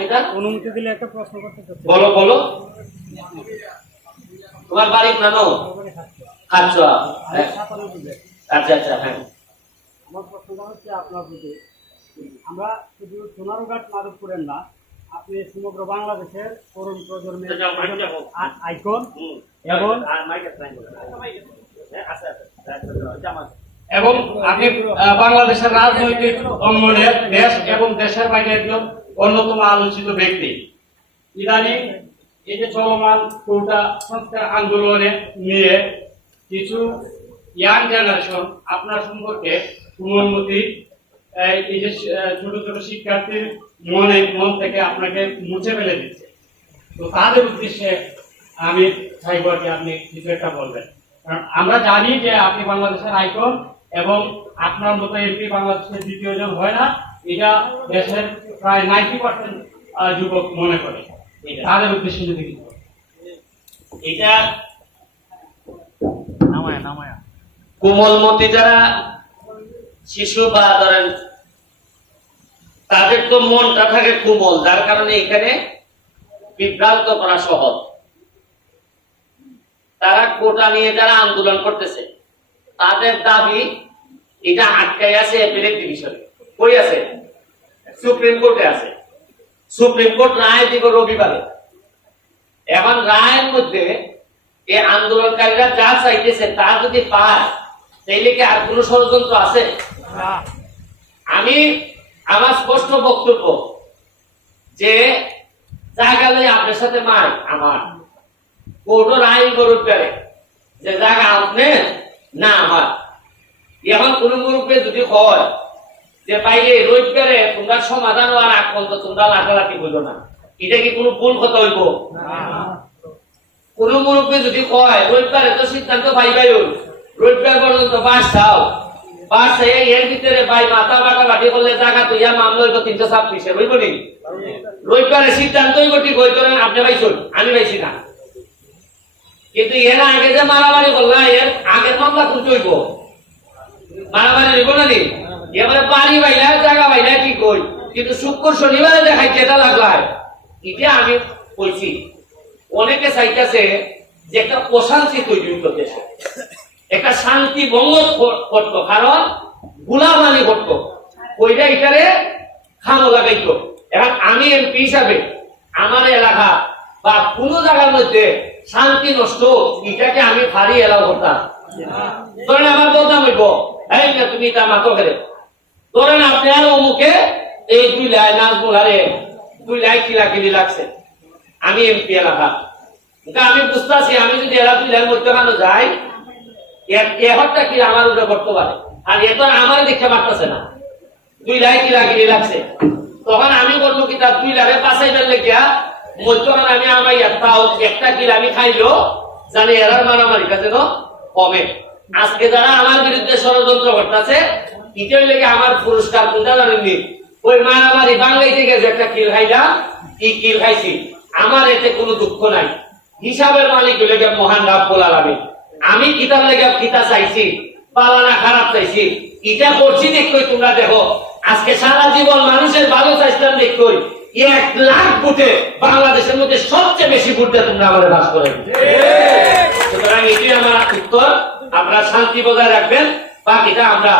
পিতা অনুমতি দিলে একটা প্রশ্ন করতে চাচ্ছি। বলো বলো। তোমার বাড়ি নানো খাচ্ছো? আচ্ছা আচ্ছা, হ্যাঁ। আমার প্রশ্নটা হচ্ছে আপনার প্রতি, আমরা শুধু সোনারঘাট মাধবপুরের না, আপনি সমগ্র বাংলাদেশের তরুণ প্রজন্মের আইকন এবং এবং আপনি বাংলাদেশের রাজনৈতিক অঙ্গনে দেশ এবং দেশের বাইরে একজন অন্যতম আলোচিত ব্যক্তি। ইদানিং এই যে চলমান কোটা সংস্কার আন্দোলনে নিয়ে কিছু ইয়াং জেনারেশন আপনার সম্পর্কে অনুমতি, এই যে ছোট ছোট শিক্ষার্থীর মন থেকে আপনাকে মুছে ফেলে দিচ্ছে। তো তাদের উদ্দেশ্যে আমি চাইব যে আপনি কিছু একটা বলবেন, কারণ আমরা জানি যে আপনি বাংলাদেশের আইকন এবং আপনার মতো এমপি বাংলাদেশের দ্বিতীয় জন হয় না, এটা দেশের প্রায় 90% যুবক মনে করে। তাদের উদ্দেশ্যে যদি কিছু এটা কোমলমতি যারা শিশু বা ধরেন তাদের তো মনটা থাকে কোমল, যার কারণে এখানে বিভ্রান্ত করা সহজ। তারা কোটা নিয়ে যারা আন্দোলন করতেছে তাদের দাবি এটা আটকাই আছে অ্যাপিলেট ডিভিশনে। কই আছে? সুপ্রিম কোর্টে আছে। সুপ্রিম কোর্ট রায় দিব রবিবারে। এখন রায়ের মধ্যে এই আন্দোলনকারীরা যা চাইতেছে তা যদি পায় তাইলে কি আর কোন ষড়যন্ত্র আছে? আমি আমার স্পষ্ট বক্তব্য যে জায়গা লই আপনার সাথে মাই আমার কোর্ট রায় গরুর পেরে যে জায়গা আপনি না আমার। এখন কোন মুরব্বী যদি হয় যে পাইলে রোজগারে তোমরা সমাধান হওয়ার আগ পর্যন্ত তোমরা লাঠালাঠি বুঝো না, এটা কি কোনো ভুল কথা হইব? কোন মুরব্বী যদি কয় রোজগারে তো সিদ্ধান্ত ভাই ভাই রোজগার পর্যন্ত বাস খাও, বাস এর ভিতরে ভাই মাথা বাটা বাটি করলে জায়গা তো ইয়া মামলা হইব 326 হইব নি? রোজগারের সিদ্ধান্ত হইব ঠিক হই করেন আপনি পাইছেন, আমি পাইছি না। কিন্তু এর আগে যে মারামারি করলাম এর আগের মামলা কোন হইব? মারামারি হইব না নি? এবারে বাড়ি বাইলা জায়গা বাইলা ঠিক হই, কিন্তু শুক্র শনিবারে দেখাই যেটা লাগলায় এটা আমি কইছি। অনেকে চাইতেছে যে একটা অশান্তি তৈরি হইত দেশে, একটা শান্তি ভঙ্গ করতো, কারণ গুলামানি করতো, ওইটা এখানে খামো লাগাইতো। এখন আমি এমপি হিসাবে আমার এলাকা বা কোন জায়গার মধ্যে শান্তি নষ্ট এটাকে আমি ভারী এলাও করতাম। ধরেন আমার বদনাম হইব, এই না তুমি তা মাতো করে ধরেন আপনার অমুকে এই 2 লাই নাজমুল হারে 2 লাই কিলাকিলি লাগছে, আমি এমপি এলাকা। আমি বুঝতেছি আমি যদি এরা 2 লাই মধ্যখানে যাই এহরটা কি আমার উপরে করতে পারে, আর এ তো আমার দেখতে পারতেছে না 2 লাই কিলাকিলি লাগছে। তখন আমি বলবো কি তার 2 লাইরে পাশাইবার লেগিয়া মধ্যখানে আমি আমার একটা কিল আমি খাইলো জানি এরার মারামারি কাছে তো কমে। আজকে যারা আমার বিরুদ্ধে ষড়যন্ত্র করতেছে এটাই লেগে আমার পুরস্কার কোনটা জানেননি? ওই মারামারি বাংলাই থেকে যে একটা কিল খাইলাম, এই কিল খাইছি, আমার এতে কোনো দুঃখ নাই। হিসাবের মালিক লেগে মহান রাব্বুল আলামিন। আমি কিতাব লেগে কিতা চাইছি, পালানা খারাপ চাইছি, এটা করছি দেখই তোমরা দেখো। আজকে সারা জীবন মানুষের ভালো চাইছিলাম দেখই 1 লাখ ভোটে বাংলাদেশের মধ্যে সবচেয়ে বেশি ভোট দিয়ে তোমরা আমাদের বাস করে। সুতরাং এটি আমার উত্তর। আপনারা শান্তি বজায় রাখবেন, বাকিটা আমরা